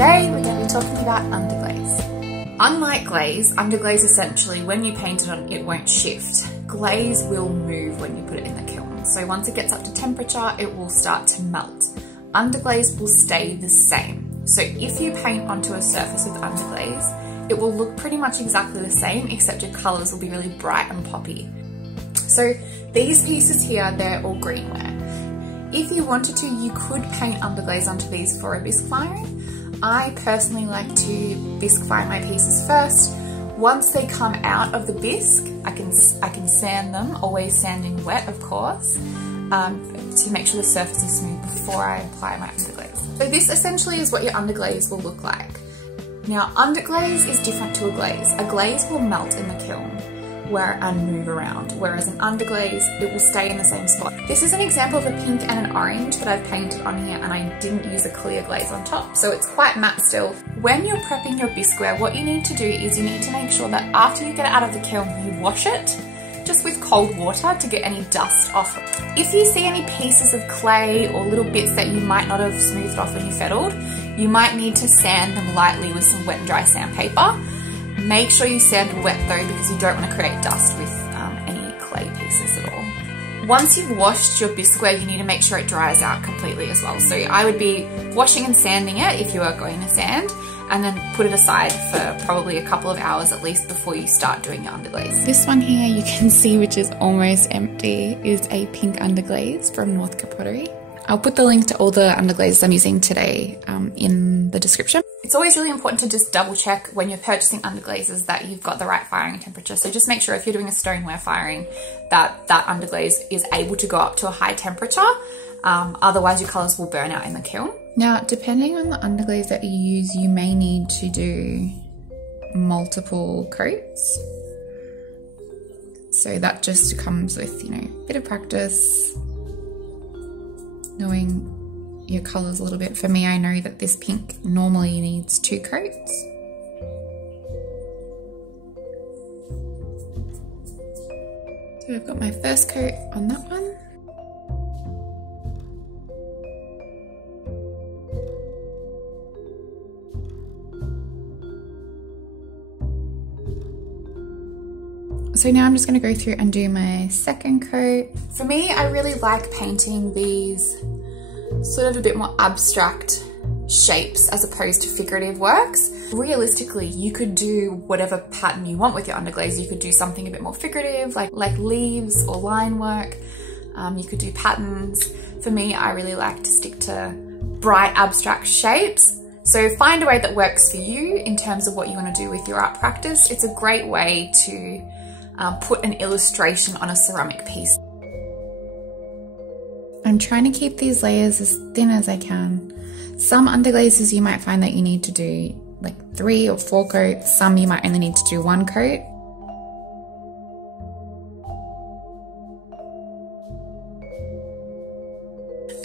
Today we're going to be talking about underglaze. Unlike glaze, underglaze essentially, when you paint it on, it won't shift. Glaze will move when you put it in the kiln. So once it gets up to temperature, it will start to melt. Underglaze will stay the same. So if you paint onto a surface with underglaze, it will look pretty much exactly the same, except your colours will be really bright and poppy. So these pieces here, they're all greenware. If you wanted to, you could paint underglaze onto these for a bisque firing. I personally like to bisque fire my pieces first. Once they come out of the bisque, I can sand them, always sanding wet of course, to make sure the surface is smooth before I apply my underglaze. So this essentially is what your underglaze will look like. Now underglaze is different to a glaze. A glaze will melt in the kiln and move around, whereas an underglaze, it will stay in the same spot. This is an example of a pink and an orange that I've painted on here, and I didn't use a clear glaze on top, so it's quite matte still. When you're prepping your bisqueware, what you need to do is you need to make sure that after you get it out of the kiln, you wash it just with cold water to get any dust off. If you see any pieces of clay or little bits that you might not have smoothed off when you fettled, you might need to sand them lightly with some wet and dry sandpaper. Make sure you sand wet though, because you don't want to create dust with any clay pieces at all. Once you've washed your bisqueware, you need to make sure it dries out completely as well. So I would be washing and sanding it if you are going to sand, and then put it aside for probably a couple of hours at least before you start doing your underglaze. This one here you can see, which is almost empty, is a pink underglaze from Northcote Pottery. I'll put the link to all the underglazes I'm using today in the description. It's always really important to just double check when you're purchasing underglazes that you've got the right firing temperature. So just make sure if you're doing a stoneware firing that that underglaze is able to go up to a high temperature. Otherwise your colours will burn out in the kiln. Now, depending on the underglaze that you use, you may need to do multiple coats. So that just comes with, you know, a bit of practice, knowing your colours a little bit. For me, I know that this pink normally needs 2 coats. So I've got my first coat on that one. So now I'm just going to go through and do my second coat. For me, I really like painting these sort of a bit more abstract shapes as opposed to figurative works. Realistically, you could do whatever pattern you want with your underglaze. You could do something a bit more figurative, like leaves or line work. You could do patterns. For me, I really like to stick to bright abstract shapes. So find a way that works for you in terms of what you want to do with your art practice. It's a great way to put an illustration on a ceramic piece. I'm trying to keep these layers as thin as I can. Some underglazes you might find that you need to do like 3 or 4 coats. Some you might only need to do 1 coat.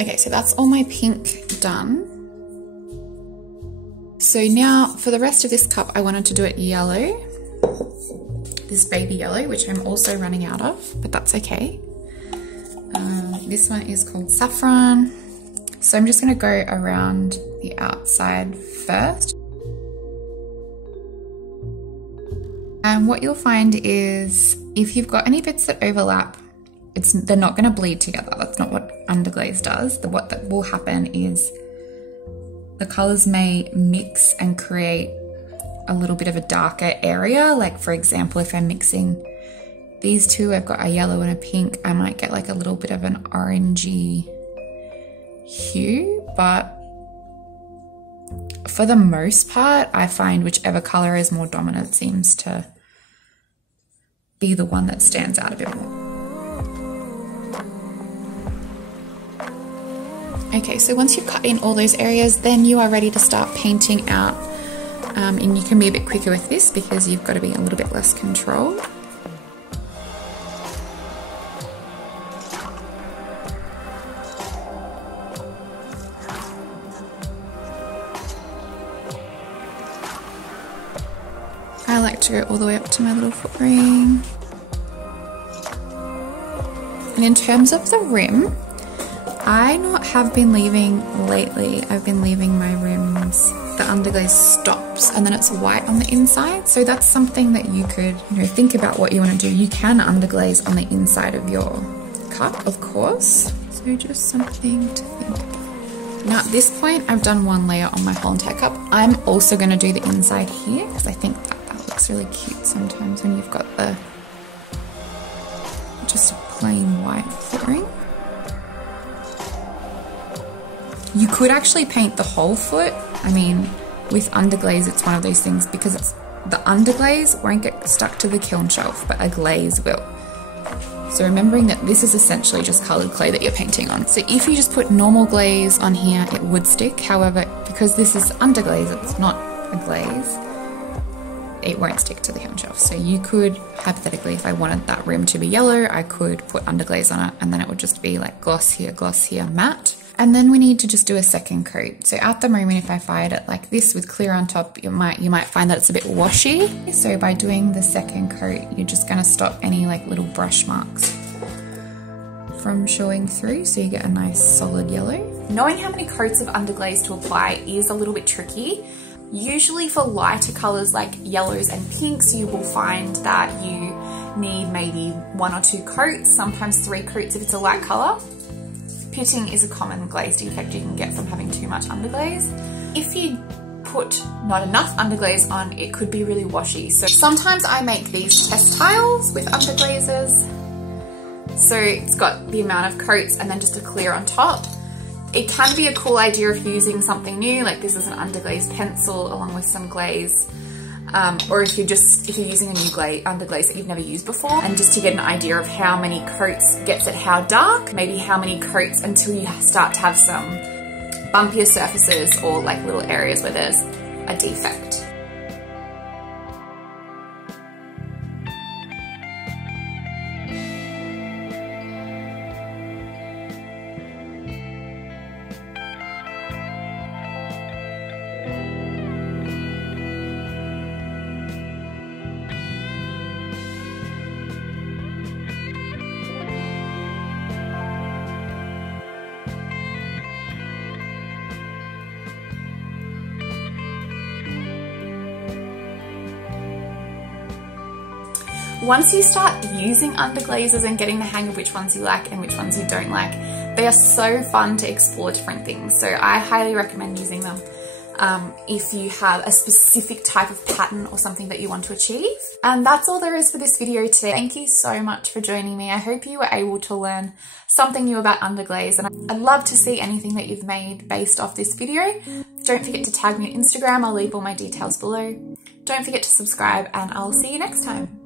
Okay, so that's all my pink done. So now for the rest of this cup, I wanted to do it yellow. This baby yellow, which I'm also running out of, but that's okay. This one is called Saffron. So I'm just going to go around the outside first. And what you'll find is if you've got any bits that overlap, they're not going to bleed together. That's not what underglaze does. What that will happen is the colours may mix and create a little bit of a darker area. Like for example, if I'm mixing these two, I've got a yellow and a pink, I might get like a little bit of an orangey hue, but for the most part, I find whichever color is more dominant seems to be the one that stands out a bit more. Okay, so once you've cut in all those areas, then you are ready to start painting out. And you can be a bit quicker with this because you've got to be a little bit less controlled. I like to go all the way up to my little foot ring. And in terms of the rim, I have been leaving lately, I've been leaving my rims, the underglaze stops and then it's white on the inside. So that's something that you could, think about what you want to do. You can underglaze on the inside of your cup, of course. So just something to think about. Now at this point, I've done one layer on my whole entire cup. I'm also going to do the inside here because I think that looks really cute sometimes when you've got the just a plain white footring. You could actually paint the whole foot. I mean, with underglaze, it's one of those things because the underglaze won't get stuck to the kiln shelf, but a glaze will. So remembering that this is essentially just colored clay that you're painting on. So if you just put normal glaze on here, it would stick. However, because this is underglaze, it's not a glaze, it won't stick to the kiln shelf. So you could, hypothetically, if I wanted that rim to be yellow, I could put underglaze on it and then it would just be like gloss here, matte. And then we need to just do a second coat. So at the moment, if I fired it like this with clear on top, you might find that it's a bit washy. So by doing the second coat, you're just gonna stop any like little brush marks from showing through, so you get a nice solid yellow. Knowing how many coats of underglaze to apply is a little bit tricky. Usually for lighter colors like yellows and pinks, you will find that you need maybe 1 or 2 coats, sometimes 3 coats if it's a light color. Pitting is a common glaze defect you can get from having too much underglaze. If you put not enough underglaze on, it could be really washy. So sometimes I make these test tiles with underglazes. So it's got the amount of coats and then just a clear on top. It can be a cool idea if you're using something new, like this is an underglaze pencil along with some glaze. Or if you're using a new underglaze that you've never used before, and just to get an idea of how many coats gets it how dark, maybe how many coats until you start to have some bumpier surfaces or like little areas where there's a defect. Once you start using underglazes and getting the hang of which ones you like and which ones you don't like, they are so fun to explore different things. So I highly recommend using them if you have a specific type of pattern or something that you want to achieve. And that's all there is for this video today. Thank you so much for joining me. I hope you were able to learn something new about underglaze, and I'd love to see anything that you've made based off this video. Don't forget to tag me on Instagram. I'll leave all my details below. Don't forget to subscribe, and I'll see you next time.